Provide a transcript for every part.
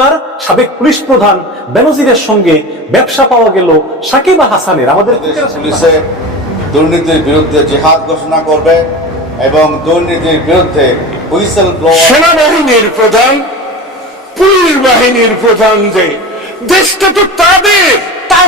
এবার সাবেক পুলিশ প্রধান বেনজিরের সঙ্গে ব্যবসা পাওয়া গেল সাকিব হাসানের। আমাদের পুলিশে দুর্নীতির বিরুদ্ধে জিহাদ ঘোষণা করবে এবং দুর্নীতির বিরুদ্ধে হুইসেল সেনাবাহিনীর প্রধান পুলিশ বাহিনীর প্রধান যে দেশটা তো তাদের।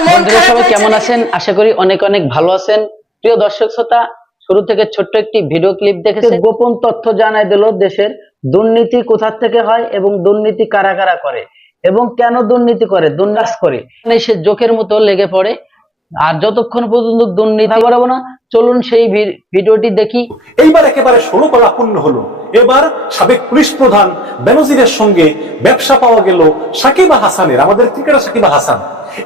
বন্ধুরা সবাই কেমন আছেন? আশা করি অনেক অনেক ভালো আছেন। প্রিয় দর্শক শ্রোতা শুরু থেকে ছোট্ট একটি ভিডিও ক্লিপ দেখেছে গোপন তথ্য জানাই দিল দেশের দুর্নীতি কোথা থেকে হয় এবং দুর্নীতি কারা কারা করে? এবং কেন দুর্নীতি করে? দুর্নাশ করে। সে জোকের মতো লেগে পড়ে। আর যতক্ষণ পর্যন্ত দুর্নীতি করাবো না। চলুন সেই ভিডিওটি দেখি। এইবার একেবারে ষোলো কলা পূর্ণ হলো। এবার সাবেক পুলিশ প্রধান বেনজিরের সঙ্গে ব্যবসা পাওয়া গেল সাকিব হাসানের, আমাদের ক্রিকেটার সাকিব হাসান।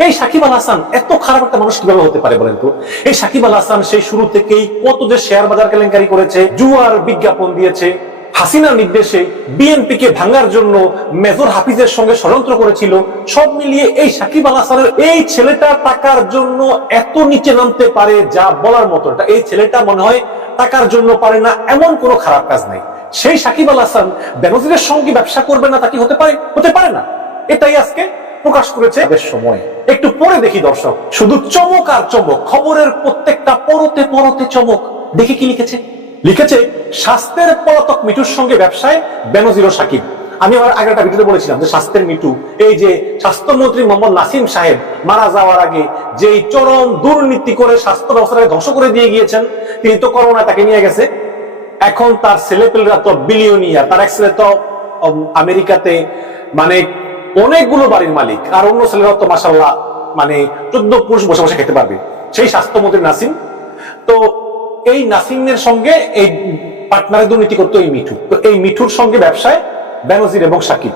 এই সাকিব আল হাসান এত খারাপ একটা মানুষ কীভাবে হতে পারে বলেন তো? এই সাকিব আল হাসান সেই শুরু থেকেই কত যে শেয়ার বাজার কেলেঙ্কারি করেছে, জুয়ার বিজ্ঞাপন দিয়েছে। হাসিনার নির্দেশে বিএনপি কে ভাঙার জন্য মেজর হাফিজের সঙ্গে ষড়যন্ত্র করেছিল। সব মিলিয়ে এই সাকিব আল হাসানের এই ছেলেটা টাকার জন্য এত নিচে নামতে পারে যা বলার মতো এই ছেলেটা মনে হয় টাকার জন্য পারে না এমন কোনো খারাপ কাজ নেই। সেই সাকিব আল হাসান বেনজিরের সঙ্গে ব্যবসা করবে না তা কি হতে পারে? হতে পারে না। এটাই আজকে প্রকাশ করেছে। বেশ সময়। একটু পরে দেখি দর্শক। শুধু চমক আর চমক খবরের প্রত্যেকটা পরতে পরতে চমক। দেখি কি লিখেছে। লিখেছে, স্বাস্থ্যের পলাতক মিঠুর সঙ্গে ব্যবসায় বেনজির সাকিব। আমি আমার আগের একটা ভিডিওতে বলেছিলাম যে স্বাস্থ্যের মিটু এই যে স্বাস্থ্যমন্ত্রী মোহাম্মদ নাসিম সাহেব মারা যাওয়ার আগে যে চরম দুর্নীতি করে স্বাস্থ্য ব্যবস্থাটাকে ধ্বংস করে দিয়ে গিয়েছেন, তিনি তো করোনা তাকে নিয়ে গেছে। এখন তার ছেলেপেলেরা তো বিলিয়নিয়া তার এক ছেলে তো আমেরিকাতে মানে অনেকগুলো বাড়ির মালিক, আর অন্য ছেলেরা তো মাসাল্লাহ মানে চোদ্দ পুরুষ বসে বসে খেতে পারবে। সেই স্বাস্থ্যমন্ত্রী নাসিম। তো এই নাসিমের সঙ্গে এই পার্টনারে দুর্নীতি করতো এই মিঠু। তো এই মিঠুর সঙ্গে ব্যবসায় বেনজির এবং সাকিব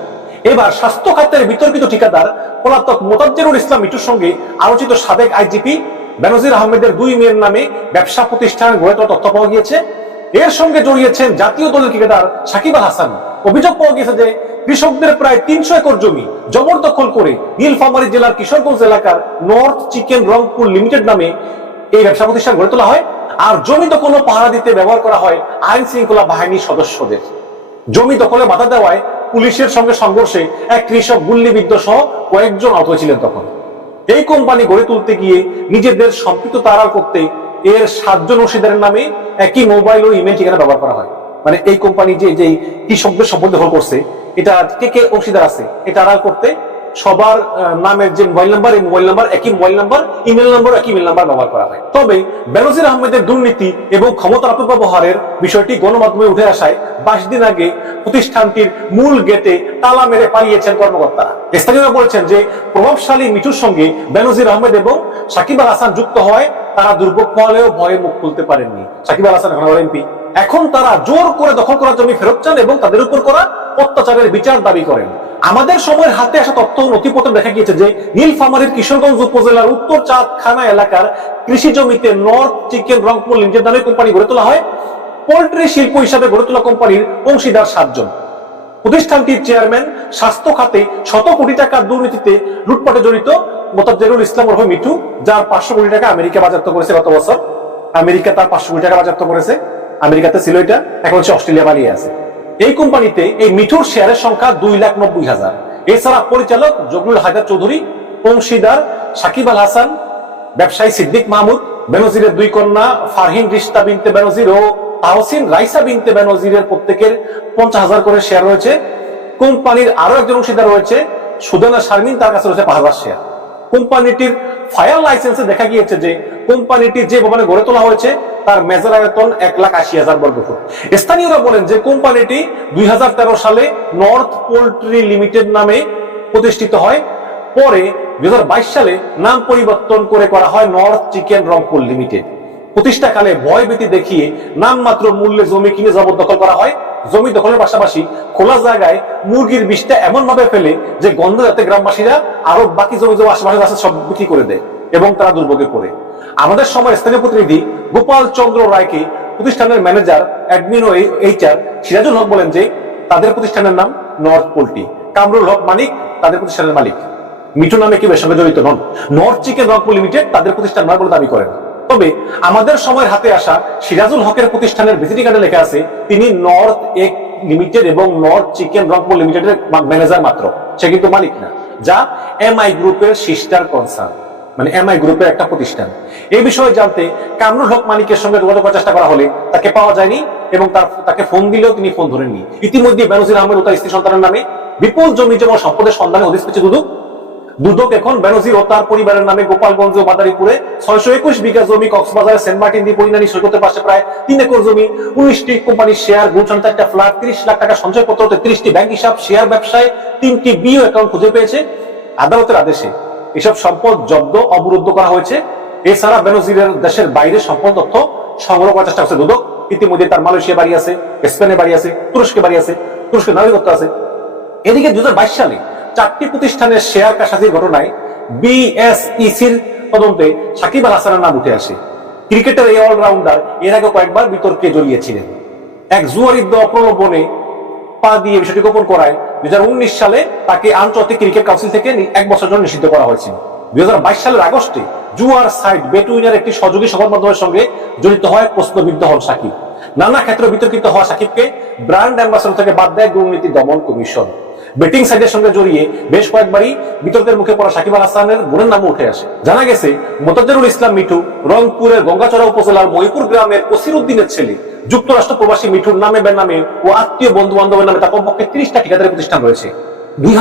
এবার স্বাস্থ্য খাতের বিতর্কিত ঠিকাদার পলাতক মোতাজ্জেরুল ইসলাম মিঠুর সঙ্গে আলোচিত সাবেক আইজিপি বেনজির আহমেদের দুই মেয়ের নামে ব্যবসা প্রতিষ্ঠান গড়ে তোলার তথ্য পাওয়া গিয়েছে। এর সঙ্গে জড়িয়েছেন জাতীয় দলের ক্রিকেটার সাকিব আল হাসান। অভিযোগ পাওয়া গেছে যে কৃষকদের প্রায় তিনশো একর জমি জবরদখল করে নীলফামারী জেলার কিশোরগঞ্জ এলাকার নর্থ চিকেন রংপুর লিমিটেড নামে এই ব্যবসা প্রতিষ্ঠান গড়ে তোলা হয়। আর জমি দখল পাহারা দিতে ব্যবহার করা হয় আইন শৃঙ্খলা বাহিনীর সদস্যদের। জমি দখলে বাধা দেওয়ায় পুলিশের সঙ্গে সংঘর্ষে এক কৃষক গুল্লিবিদ্ধ সহ কয়েকজন আহত হয়েছিলেন তখন। এই কোম্পানি গড়ে তুলতে গিয়ে নিজেদের সম্পৃক্ততা আড়াল করতে এর সাতজন অংশীদারের নামে একই মোবাইল ও ইমেল ঠিকানা ব্যবহার করা হয়। মানে এই কোম্পানি যে যে কৃষকদের সম্পদ দখল করছে, এটা কে কে অংশীদার আছে, এটা আড়াল করতে সবার নামের যে মোবাইল নাম্বার, এই মোবাইল নাম্বার একই মোবাইল নাম্বার, ইমেল নাম্বার, একই ইমেল নাম্বার ব্যবহার করা হয়। তবে বেনজির আহমেদের দুর্নীতি এবং ক্ষমতার অপব্যবহারের বিষয়টি গণমাধ্যমে উঠে আসায় বাইশ দিন আগে প্রতিষ্ঠানটির মূল গেটে তালা মেরে পালিয়েছেন কর্মকর্তারা। স্থানীয়রা বলছেন যে, প্রভাবশালী মিঠুর সঙ্গে বেনজির আহমেদ এবং সাকিব আল হাসান যুক্ত হয় তারা দুর্ভোগ হলেও ভয়ে মুখ খুলতে পারেননি। সাকিব আল হাসান এখন এমপি। এখন তারা জোর করে দখল করার জমি ফেরত চান এবং তাদের উপর করা অত্যাচারের বিচার দাবি করেন। আমাদের সময়ের হাতে আসা তথ্য নথিপত্র দেখা গিয়েছে যে নীলফামারীর কিশোরগঞ্জ উপজেলার উত্তর চাঁদখানা এলাকার কৃষি জমিতে নর্থ চিকেন রংপুর লিমিটেড নামে কোম্পানি গড়ে তোলা হয়। পোল্ট্রি শিল্প হিসাবে গড়ে তোলা কোম্পানির অংশীদার সাতজন। প্রতিষ্ঠানটির চেয়ারম্যান স্বাস্থ্য খাতে শত কোটি টাকার দুর্নীতিতে লুটপাটে জড়িত মোতাজ্জেরুল ইসলাম ওরফে মিঠু, যার পাঁচশো কোটি টাকা আমেরিকা বাজারত করেছে গত বছর। আমেরিকা তার পাঁচশো কোটি টাকা বাজারত করেছে। আমেরিকাতে ছিল এটা, এখন সে অস্ট্রেলিয়া পালিয়ে আছে। এই কোম্পানিতে এই মিঠুর শেয়ারের সংখ্যা দুই লাখ নব্বই হাজার। এছাড়া পরিচালক জগলুল হায়দার চৌধুরী, অংশীদার সাকিব আল হাসান, ব্যবসায়ী সিদ্দিক মাহমুদ, বেনজিরের দুই কন্যা ফারহিন রিস্তা বিনতে বেনজির ও তাহসিন রাইসা বিনতে বেনজিরের প্রত্যেকের পঞ্চাশ হাজার করে শেয়ার রয়েছে। কোম্পানির আরও একজন অংশীদার রয়েছে, সুদানা শারমিন, তার কাছে রয়েছে পাঁচ হাজার শেয়ার কোম্পানিটির ফায়ার লাইসেন্সে দেখা গিয়েছে যে কোম্পানিটি যে ভবনে গড়ে তোলা হয়েছে, তার মেজার আয়তন এক লাখ আশি হাজার বর্গ ফুট। স্থানীয়রা বলেন যে কোম্পানিটি দুই সালে নর্থ পোল্ট্রি লিমিটেড নামে প্রতিষ্ঠিত হয়। পরে দুই হাজার বাইশ সালে নাম পরিবর্তন করে করা হয় নর্থ চিকেন রংপুর লিমিটেড। প্রতিষ্ঠাকালে ভয় ভীতি দেখিয়ে নামমাত্র মূল্যে জমি কিনে জবরদখল করা হয়। জমি দখলের পাশাপাশি খোলা জায়গায় মুরগির বিষটা এমন ভাবে ফেলে যে গন্ধ যাতে গ্রামবাসীরা আরও বাকি জমি জমি আশেপাশে আছে সব বিক্রি করে দেয় এবং তারা দুর্ভোগে পড়ে। আমাদের সময় স্থানীয় প্রতিনিধি গোপাল চন্দ্র রায়কে প্রতিষ্ঠানের ম্যানেজার, অ্যাডমিন ও এইচআর সিরাজুল হক বলেন যে, তাদের প্রতিষ্ঠানের নাম নর্থ পোল্ট্রি। কামরুল হক মানিক, তাদের প্রতিষ্ঠানের মালিক। মিঠু নামে কেউ এর সঙ্গে জড়িত নন। নর্থ চিকেন রংপুর লিমিটেড তাদের প্রতিষ্ঠান নয় বলে দাবি করেন। তবে আমাদের সময়ের হাতে আসা সিরাজুল হকের প্রতিষ্ঠানের ভিজিটিং কার্ডে লেখা আছে, তিনি নর্থ এক লিমিটেড এবং নর্থ চিকেন রংপুর লিমিটেডের ম্যানেজার মাত্র। সে কিন্তু মালিক না। যা এমআই গ্রুপের সিস্টার কনসার্ন মানে এমআই গ্রুপের একটা প্রতিষ্ঠান। এই বিষয়ে জানতে কামরুল হক মালিকের সঙ্গে যোগাযোগ করার চেষ্টা করা হলে তাকে পাওয়া যায়নি এবং তার, তাকে ফোন দিলেও তিনি ফোন ধরেননি। ইতিমধ্যে বেনজির আহমেদ ও তার স্ত্রী সন্তানের নামে বিপুল জমি জমা সম্পদের সন্ধানে পেয়েছে দুদক দুদক এখন বেনজির ও তার পরিবারের নামে গোপালগঞ্জ ও মাদারীপুরে ছয়শো একুশ বিঘা জমি কক্সবাজারের সেন্ট মার্টিন দ্বীপ পরিণানী সৈকতের পাশে প্রায় তিন একর জমি, উনিশটি কোম্পানির শেয়ার গুলশান চারটা ফ্ল্যাট তিরিশ লাখ টাকা সঞ্চয়পত্র তেত্রিশটি ব্যাংক হিসাব শেয়ার ব্যবসায় তিনটি বিও অ্যাকাউন্ট খুঁজে পেয়েছে আদালতের আদেশে। এসব সম্পদ জব্দ, অবরুদ্ধ করা হয়েছে। এছাড়া বেনজিরের দেশের বাইরে সম্পদ তথ্য সংগ্রহ করার চেষ্টা করছে দুদক। ইতিমধ্যে তার মালয়েশিয়া বাড়ি আছে, স্পেনে বাড়ি আছে, তুরস্কে বাড়ি আছে, তুরস্কের নাগরিকত্ব আছে। এদিকে দুই হাজার বাইশ সালে চারটি প্রতিষ্ঠানের শেয়ার কাসাজির ঘটনায় বিএসইসির তদন্তে সাকিব আল হাসানের নাম উঠে আসে। ক্রিকেটের এই অলরাউন্ডার এর আগে কয়েকবার বিতর্কে জড়িয়েছিলেন। এক জুয়ারির দেওয়া প্রলোভনে পা দিয়ে বিষয়টি গোপন করায় দুই সালে তাকে আন্তর্জাতিক ক্রিকেট কাউন্সিল থেকে এক বছর জন্য নিষিদ্ধ করা হয়েছিল দুই হাজার বাইশ সালের আগস্টে জুয়ার সাইট বেটুইনের একটি সহযোগী সংবাদ মাধ্যমের সঙ্গে জড়িত হয় প্রশ্নবিদ্ধ হন সাকিব। নানা ক্ষেত্রে বিতর্কিত হওয়া সাকিবকে ব্র্যান্ড অ্যাম্বাসেডর থেকে বাদ দেয় দুর্নীতি দমন কমিশন। বেটিং সাইটের সঙ্গে জড়িয়ে বেশ কয়েকবারই বিতর্কের মুখে পড়া সাকিব আল হাসানের বোনের নামও উঠে আসে। জানা গেছে, মোতাজ্জরুল ইসলাম মিঠু রংপুরের গঙ্গাচড়া উপজেলার মহিপুর গ্রামের কসির উদ্দিনের ছেলে। যুক্তরাষ্ট্র প্রবাসী মিঠুর নামে বেনামে ও আত্মীয় বন্ধু বান্ধবের নামে তার কমপক্ষে তিরিশটা ঠিকাদারি প্রতিষ্ঠান রয়েছে। দুই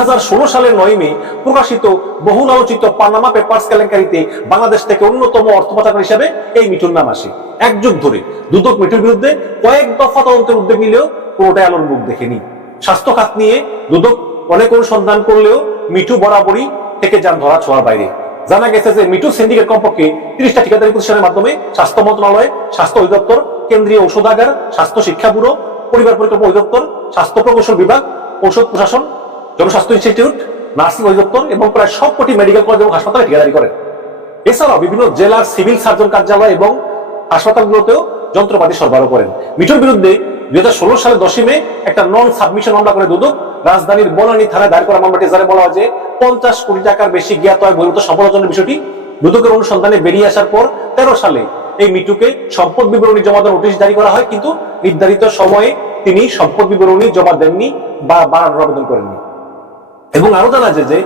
সালের নয় মে প্রকাশিত বহুল আলোচিত পানামা পেপার্স কেলেঙ্কারিতে বাংলাদেশ থেকে অন্যতম অর্থ পাচারকারী হিসেবে এই মিঠুর নাম আসে। এক যুগ ধরে দুদক মিঠুর বিরুদ্ধে কয়েক দফা তদন্তের উদ্যোগ নিলেও কোনোটাই আলোর মুখ দেখেনি। স্বাস্থ্য খাত নিয়ে দুদক অনেক অনুসন্ধান করলেও মিঠু বরাবরই থেকে যান ধরা ছোঁয়ার বাইরে। জানা গেছে যে মিঠু সিন্ডিকেট কমপক্ষে তিরিশটা ঠিকাদারি প্রতিষ্ঠানের মাধ্যমে স্বাস্থ্য মন্ত্রণালয়, স্বাস্থ্য অধিদপ্তর, কেন্দ্রীয় ঔষধাগার স্বাস্থ্য শিক্ষা ব্যুরো, পরিবার পরিকল্পনা অধিদপ্তর, স্বাস্থ্য প্রকৌশল বিভাগ, ঔষধ প্রশাসন, জনস্বাস্থ্য ইনস্টিটিউট, নার্সিং অধিদপ্তর এবং প্রায় সবকটি মেডিকেল কলেজ এবং হাসপাতালে ঠিকাদারি করেন এছাড়াও বিভিন্ন জেলার সিভিল সার্জন কার্যালয় এবং হাসপাতালগুলোতেও যন্ত্রপাতি সরবরাহ করেন। মিঠুর বিরুদ্ধে দুই সালে দশই মে একটা নন সাবমিশন মামলা করে দুদক। রাজধানীর বনানী থানায় দায়ের করা মামলাটি বলা পঞ্চাশ কোটি টাকার বেশি জ্ঞাত হয় বহির্ভূত বিষয়টি। দুদকের অনুসন্ধানে বেরিয়ে আসার পর তেরো সালে এই মিঠুকে সম্পদ বিবরণী জমা দেওয়ার নোটিশ জারি করা হয়, কিন্তু নির্ধারিত সময়ে তিনি সম্পদ বিবরণী জমা দেননি বা বাড়ানোর আবেদন করেননি। এবং আরও জানা যায় যে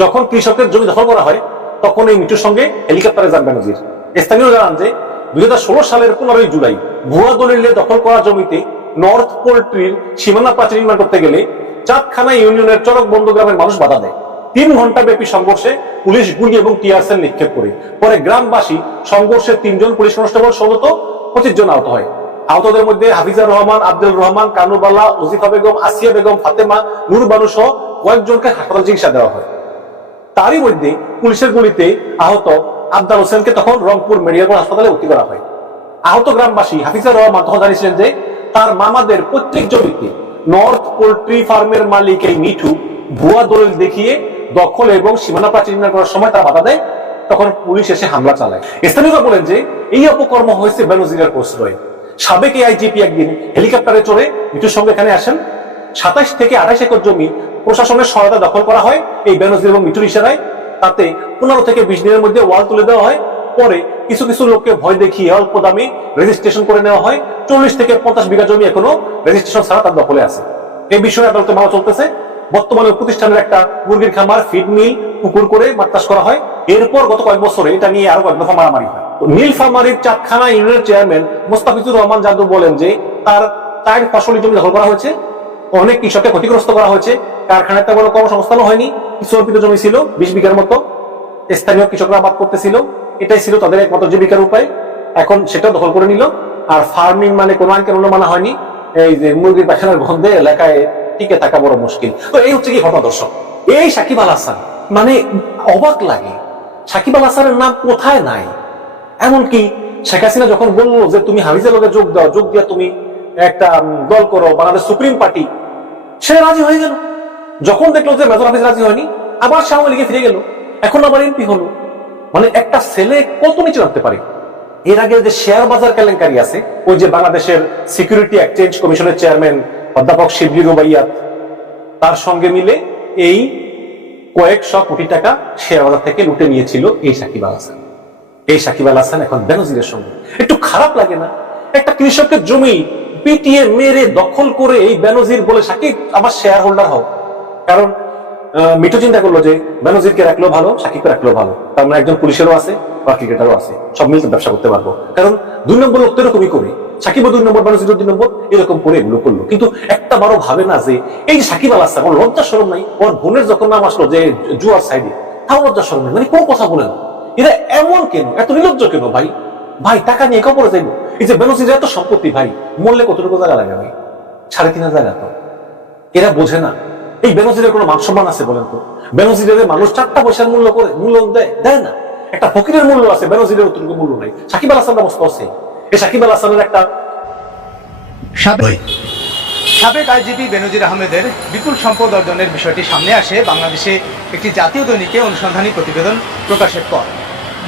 যখন কৃষকের জমি দখল করা হয়, তখন এই মিটুর সঙ্গে হেলিকপ্টারে যান বেনজির স্থানীয় জানান যে দুই সালের পনেরোই জুলাই ভুয়া দলিলে দখল করা জমিতে নর্থ পোল্ট্রির সীমানা প্রাচীর নির্মাণ করতে গেলে চাঁদখানা ইউনিয়নের চরক বন্ধু গ্রামের মানুষ বাধা দেয়। তিন ঘণ্টা ব্যাপী সংঘর্ষে পুলিশ, গুলি এবং টিয়ারসেল নিক্ষেপ করে। পরে গ্রামবাসী সংঘর্ষে তিনজন পুলিশ কনস্টেবল সমত পঁচিশ জন আহত হয়। আহতদের মধ্যে হাফিজার রহমান আব্দুল রহমান কানুবাল্লা ওজিফা বেগম, আসিয়া বেগম, ফাতেমা, নূর বানু সহ কয়েকজনকে হাসপাতাল চিকিৎসা দেওয়া হয়। তারই মধ্যে পুলিশের গুলিতে আহত আবদার হোসেনকে তখন রংপুর মেডিকেল কলেজ হাসপাতালে ভর্তি করা হয়। আহত গ্রামবাসী হাফিজা রহমান তখন জানিয়েছিলেন যে তার মামাদের প্রত্যেক জমিতে নর্থ পোল্ট্রি ফার্মের মালিক এই মিঠু ভুয়া দলিল দেখিয়ে দখল এবং সীমানা প্রাচীর নির্মাণ করার সময় তারা বাধা দেয়। তখন পুলিশ এসে হামলা চালায়। স্থানীয়রা বলেন যে, এই অপকর্ম হয়েছে বেনজিরের প্রশ্রয়। সাবেক এই আইজিপি একদিন হেলিকপ্টারে চড়ে মিঠুর সঙ্গে এখানে আসেন। সাতাশ থেকে আঠাশ একর জমি প্রশাসনের সহায়তা দখল করা হয়। এই বেনজির এবং মিঠুর ইশারায় তাতে পনেরো থেকে বিশ দিনের মধ্যে ওয়াল তুলে দেওয়া হয়। পরে কিছু কিছু লোককে ভয় দেখিয়ে অল্প দামে রেজিস্ট্রেশন করে নেওয়া হয়। চল্লিশ থেকে পঞ্চাশ বিঘা জমি এখনও রেজিস্ট্রেশন ছাড়া তার দখলে আছে। এই বিষয়ে আদালতে মামলা চলতেছে। বর্তমানে প্রতিষ্ঠানের একটা মুরগির খামার ফিড মিল পুকুর করে মাছ চাষ করা হয়। এরপর গত কয়েক বছরে এটা নিয়ে আরও কয়েক দফা মারামারি হয়। নীল ফার্মারির চাঁদখানা ইউনিয়নের চেয়ারম্যান মোস্তাফিজুর রহমান যাদু বলেন যে, তার চার ফসলি জমি দখল করা হয়েছে। অনেক কৃষককে ক্ষতিগ্রস্ত করা হয়েছে। কারখানায় তেমন কর্মসংস্থানও হয়নি। কিছু অর্পিত জমি ছিল, বিশ বিঘার মতো। স্থানীয় কৃষকরা আবাদ করতেছিল। এটাই ছিল তাদের একমাত্র জীবিকার উপায়। এখন সেটা দখল করে নিল। আর ফার্মিং মানে কোনো আইন কানুন মানা হয়নি। এই যে মুরগির পায়খানার গন্ধে এলাকায় টিকে থাকা বড় মুশকিল। তো এই হচ্ছে কি ঘটনা, দর্শক? এই সাকিব আল হাসান মানে অবাক লাগে। সাকিব আল হাসানের নাম কোথায় নাই? এমনকি শেখ হাসিনা যখন বলল যে, তুমি হাফিজের লোকে যোগ দাও, যোগ দিয়ে তুমি একটা দল করো, বাংলাদেশ সুপ্রিম পার্টি, সে রাজি হয়ে গেল। যখন দেখল যে মেজর হাফিজ রাজি হয়নি, আবার সে আওয়ামী ফিরে গেল। এখন আবার এমপি হলো। মানে একটা ছেলে কত নিচে নামতে পারে? এর আগে যে শেয়ার বাজার কেলেঙ্কারি আছে, ওই যে বাংলাদেশের সিকিউরিটি এক্সচেঞ্জ কমিশনের চেয়ারম্যান অধ্যাপক শিবলি রুবাইয়াত তার সঙ্গে মিলে এই কয়েকশো কোটি টাকা শেয়ার বাজার থেকে লুটে নিয়েছিল এই সাকিব আল হাসান। এই সাকিব আল হাসান এখন বেনজিরের সঙ্গে। একটু খারাপ লাগে না? একটা কৃষকের জমি পিটিয়ে মেরে দখল করে এই বেনজির বলে সাকিব আবার শেয়ার হোল্ডার হোক কারণ মিঠু চিন্তা করল যে বেনজিরকে রাখলেও ভালো, সাকিবকে রাখলেও ভালো। তার মানে একজন পুলিশেরও আছে বা ক্রিকেটারও আছে। সব মিলে ব্যবসা করতে পারব। কারণ দুই নম্বর লোক এরকমই করে। সাকিবও দুই নম্বর, বেনজিরও দুই নম্বর, এরকম করে এগুলো করল। কিন্তু একটা বারো ভাবে না যে এই সাকিব আল হাসান, ওর লজ্জা সরম নাই। ওর বোনের যখন নাম আসলো যে জুয়ার সাইডে, তাও লজ্জা সরম নাই। মানে কোন কথা বলেন এরা এমন কেন? এত নির্লজ্জ কেন ভাই? ভাই, টাকা নিয়ে কবরে যাইব। এই যে বেনজির এত সম্পত্তি ভাই, মরলে কতটুকু জায়গা লাগে ভাই? সাড়ে তিন হাজার জায়গা তো এরা বোঝে না। এই বেনজিরের কোনো মান সম্মান আছে বলেন তো? বেনজিরের মানুষ চারটা পয়সার মূল্য করে মূল্য দেয় দেয় না। একটা ফকিরের মূল্য আছে বেনজিরের অতটুকু মূল্য নাই। সাকিব আল হাসান অবস্থা আছে। এই সাকিব আল হাসানের একটা সাবেক সাবেক আইজিপি বেনজির আহমেদের বিপুল সম্পদ অর্জনের বিষয়টি সামনে আসে বাংলাদেশে একটি জাতীয় দৈনিকে অনুসন্ধানী প্রতিবেদন প্রকাশের পর।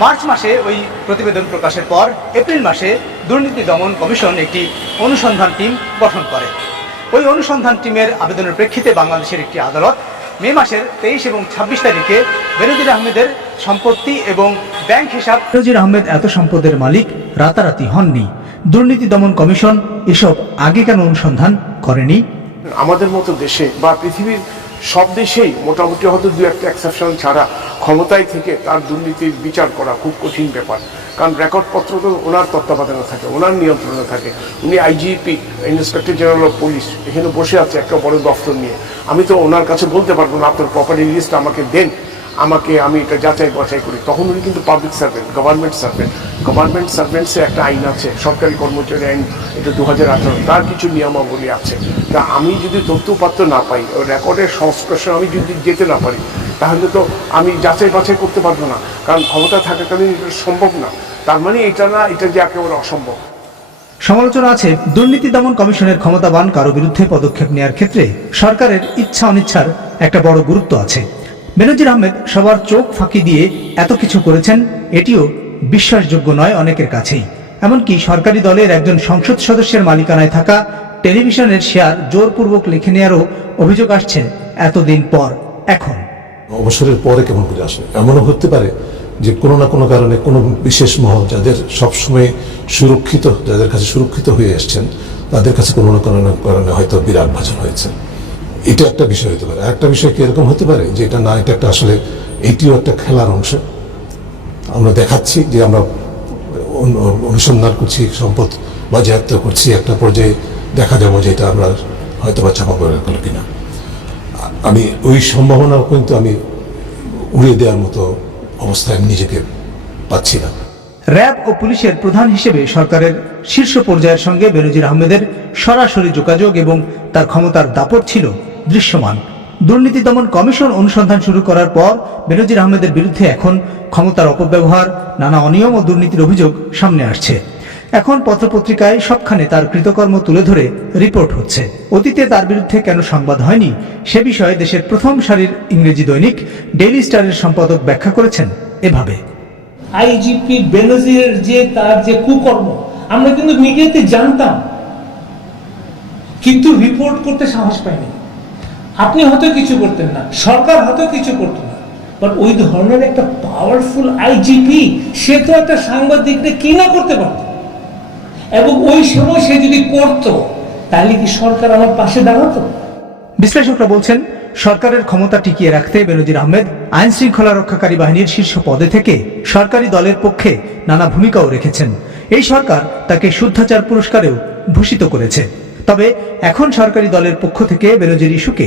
মার্চ মাসে ওই প্রতিবেদন প্রকাশের পর এপ্রিল মাসে দুর্নীতি দমন কমিশন একটি অনুসন্ধান টিম গঠন করে। ওই অনুসন্ধান টিমের আবেদনের প্রেক্ষিতে বাংলাদেশের একটি আদালত মে মাসের তেইশ এবং ছাব্বিশ তারিখে বেরোজির আহমেদের সম্পত্তি এবং ব্যাংক হিসাব বেরোজির আহমেদ এত সম্পদের মালিক, রাতারাতি হননি। দুর্নীতি দমন কমিশন এসব আগে কেন অনুসন্ধান করেনি? আমাদের মতো দেশে বা পৃথিবীর সব দেশেই মোটামুটি হয়তো দু একটা এক্সেপশন ছাড়া ক্ষমতায় থেকে তার দুর্নীতির বিচার করা খুব কঠিন ব্যাপার। কারণ রেকর্ডপত্র তো ওনার তত্ত্বাবধানে থাকে, ওনার নিয়ন্ত্রণে থাকে। উনি IGP inspector general of police এখানে বসে আছে একটা বড় দফতর নিয়ে। আমি তো ওনার কাছে বলতে পারব না, আপনার প্রপার্টি লিস্ট আমাকে দেন। আমাকে, আমি এটা যাচাই বাছাই করি। তখন উনি কিন্তু public servant government servant government সার্ভেন্টসে একটা আইন আছে, সরকারি কর্মচারী আইন, এটা দু হাজার আঠারো। তার কিছু নিয়মাবলী আছে। তা আমি যদি তথ্যপাত্র না পাই রেকর্ডের সংস্পর্শে আমি যদি যেতে না পারি, তাহলে তো আমি যাচাই বাছাই করতে পারব না। কারণ ক্ষমতা থাকাকালীন এটা সম্ভব না। তার মানে এটা না, এটা যে একেবারে অসম্ভব। সমালোচনা আছে, দুর্নীতি দমন কমিশনের ক্ষমতাবান কারও বিরুদ্ধে পদক্ষেপ নেয়ার ক্ষেত্রে সরকারের ইচ্ছা অনিচ্ছার একটা বড় গুরুত্ব আছে। বেনজির আহমেদ সবার চোখ ফাঁকি দিয়ে এত কিছু করেছেন, এটিও বিশ্বাসযোগ্য নয় অনেকের কাছেই। এমনকি সরকারি দলের একজন সংসদ সদস্যের মালিকানায় থাকা টেলিভিশনের শেয়ার জোরপূর্বক লিখে নেওয়ারও অভিযোগ আসছে এতদিন পর। এখন। অবসরের পরে কেমন করে আসে এমনও হতে পারে যে কোনো না কোনো কারণে কোনো বিশেষ মহল যাদের সবসময় সুরক্ষিত, যাদের কাছে সুরক্ষিত হয়ে এসছেন, তাদের কাছে কোনো না কোনো কারণে হয়তো বিরাট ভাজন হয়েছে। এটা একটা বিষয় হতে পারে। একটা বিষয় কি এরকম হতে পারে যে এটা না, এটা একটা আসলে, এটিও একটা খেলার অংশ। আমরা দেখাচ্ছি যে আমরা অনু- অনুসন্ধান করছি, সম্পদ বাজেয়াপ্ত করছি, একটা পর্যায়ে দেখা যাব যে এটা আমরা হয়তো বা চাপা পড়ে গেল কিনা। আমি ওই সম্ভাবনাও কিন্তু আমি উড়িয়ে দেওয়ার মতো অবস্থায় আমি নিজেকে পাচ্ছি না। র্যাব ও পুলিশের প্রধান হিসেবে সরকারের শীর্ষ পর্যায়ের সঙ্গে বেনজির আহমেদের সরাসরি যোগাযোগ এবং তার ক্ষমতার দাপট ছিল। দৃশ্যমান। দুর্নীতি দমন কমিশন অনুসন্ধান শুরু করার পর বেনজির আহমেদের বিরুদ্ধে এখন ক্ষমতার অপব্যবহার, নানা অনিয়ম ও দুর্নীতির অভিযোগ সামনে আসছে। এখন পত্রপত্রিকায় সবখানে তার কৃতকর্ম তুলে ধরে রিপোর্ট হচ্ছে। অতীতে তার বিরুদ্ধে কেন সংবাদ হয়নি, সে বিষয়ে দেশের প্রথম সারির ইংরেজি দৈনিক ডেইলি স্টারের সম্পাদক ব্যাখ্যা করেছেন এভাবে। আইজিপি বেনজিরের যে তার যে কুকর্ম, আমরা কিন্তু মিডিয়াতে জানতাম, কিন্তু রিপোর্ট করতে সাহস পাইনি। আপনি হয়তো কিছু করতেন না, সরকার হয়তো কিছু করতো না বাট ওই ধরনের একটা পাওয়ারফুল আইজিপি সে তো একটা সাংবাদিকদের কি না করতে পারত। এবং ওই সময় সে যদি করতো, তাহলে কি সরকার আমার পাশে দাঁড়াতো? বিশ্লেষকরা বলছেন, সরকারের ক্ষমতা টিকিয়ে রাখতে বেনজির আহমেদ আইন শৃঙ্খলা রক্ষাকারী বাহিনীর শীর্ষ পদে থেকে সরকারি দলের পক্ষে নানা ভূমিকাও রেখেছেন। এই সরকার তাকে শুদ্ধাচার পুরস্কারেও ভূষিত করেছে। তবে এখন সরকারি দলের পক্ষ থেকে বেনজির ইস্যুকে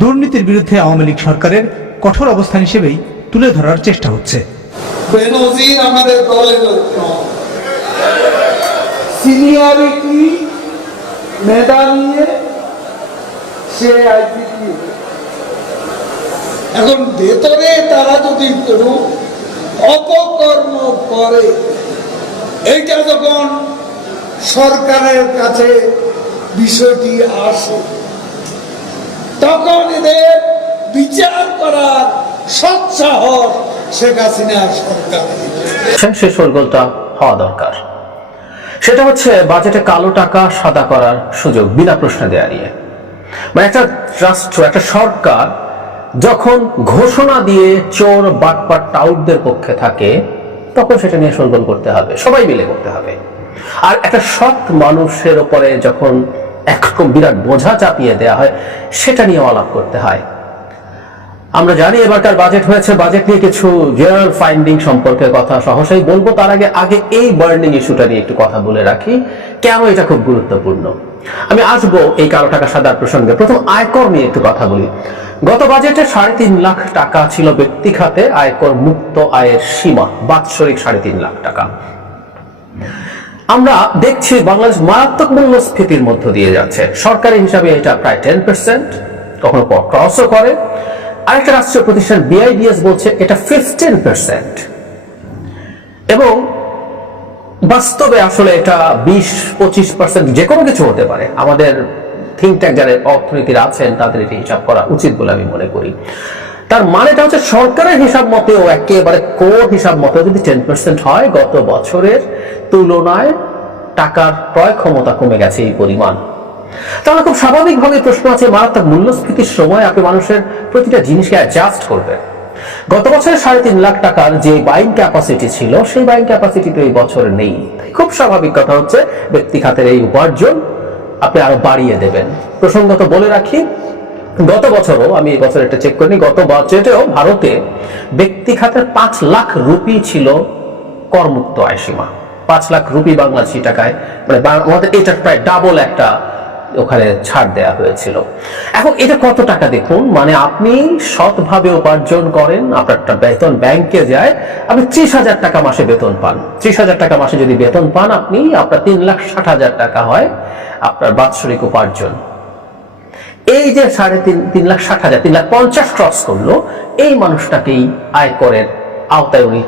দুর্নীতির বিরুদ্ধে আওয়ামী লীগ সরকারের কঠোর অবস্থান হিসেবেই তুলে ধরার চেষ্টা হচ্ছে। এখন ভেতরে তারা যদি কোনো অপকর্ম করে, এইটা যখন সরকারের কাছে বিষয়টি আসে। তখন এদের বিচার করার সৎসাহস শেখ হাসিনা সরকারের সেই সরগোলটা হওয়া দরকার। সেটা হচ্ছে বাজেটে কালো টাকা সাদা করার সুযোগ বিনা প্রশ্নে দেয়া নিয়ে। মানে একটা রাষ্ট্র, একটা সরকার যখন ঘোষণা দিয়ে চোর, বাটপাট, টাউটদের পক্ষে থাকে, তখন সেটা নিয়ে সরগোল করতে হবে। সবাই মিলে করতে হবে। আর একটা সৎ মানুষের উপরে যখন একরকম বিরাট বোঝা চাপিয়ে দেওয়া হয়, সেটা নিয়ে আলাপ করতে হয়। আমরা জানি এবারকার বাজেট হয়েছে বাজেট নিয়ে কিছু জেনারেল ফাইন্ডিং সম্পর্কে কথা সহসাই বলব। তার আগে আগে এই বার্নিং ইস্যুটা নিয়ে একটু কথা বলে রাখি, কেন এটা খুব গুরুত্বপূর্ণ? আমি আসব এই কালো টাকা সাদার প্রসঙ্গে। প্রথম আয়কর নিয়ে একটু কথা বলি। গত বাজেটে সাড়ে তিন লাখ টাকা ছিল ব্যক্তি খাতে, আয়কর মুক্ত আয়ের সীমা, বাৎসরিক সাড়ে তিন লাখ টাকা। আমরা দেখছি বাংলাদেশ মারাত্মক মূল্যস্ফীতির মধ্য দিয়ে যাচ্ছে। সরকারি হিসাবে এটা প্রায় টেন পার্সেন্ট কখনো ক্রসও করে। আরেকটা রাষ্ট্রীয় প্রতিষ্ঠান বিআইডিএস বলছে এটা ফিফটিন পার্সেন্ট এবং বাস্তবে আসলে এটা বিশ পঁচিশ পার্সেন্ট যে কোনো কিছু হতে পারে। আমাদের থিঙ্ক ট্যাঙ্ক যারা অর্থনীতির আছেন, তাদের এটি হিসাব করা উচিত বলে আমি মনে করি। তার মানেটা হচ্ছে সরকারের হিসাব মতেও একেবারে কোর হিসাব মতে যদি টেন পার্সেন্ট হয় গত বছরের তুলনায় টাকার ক্রয় ক্ষমতা কমে গেছে এই পরিমাণ। তাহলে খুব স্বাভাবিকভাবে প্রশ্ন আছে, মারাত্মক মূল্যস্ফীতির সময় আপনি মানুষের প্রতিটা জিনিসকে অ্যাডজাস্ট করবেন। গত বছরে সাড়ে তিন লাখ টাকার যে বাইং ক্যাপাসিটি ছিল, সেই বাইং ক্যাপাসিটি তো এই বছর নেই। তাই খুব স্বাভাবিক কথা হচ্ছে, ব্যক্তি খাতের এই উপার্জন আপনি আরও বাড়িয়ে দেবেন। প্রসঙ্গত বলে রাখি গত বছরও আমি এই বছর এটা চেক করিনি, গত বাজেটেও ভারতে ব্যক্তি খাতের পাঁচ লাখ রুপি ছিল করমুক্ত আয় সীমা পাঁচ লাখ রুপি বাংলাদেশি টাকায় মানে আমাদের এটা প্রায় ডাবল একটা ওখানে ছাড় দেয়া হয়েছিল। এখন এটা কত টাকা দেখুন? মানে আপনি সৎভাবে উপার্জন করেন আপনার বেতন ব্যাংকে যায়, আপনি ত্রিশ হাজার টাকা মাসে বেতন পান। ত্রিশ হাজার টাকা মাসে যদি বেতন পান আপনি, আপনার তিন লাখ ষাট হাজার টাকা হয় আপনার বাৎসরিক উপার্জন। এই যে সাড়ে তিন তিন লাখ ষাট হাজার, তিন লাখ পঞ্চাশ ক্রস করল, এই মানুষটাকেই আয়করের আওতায় উনি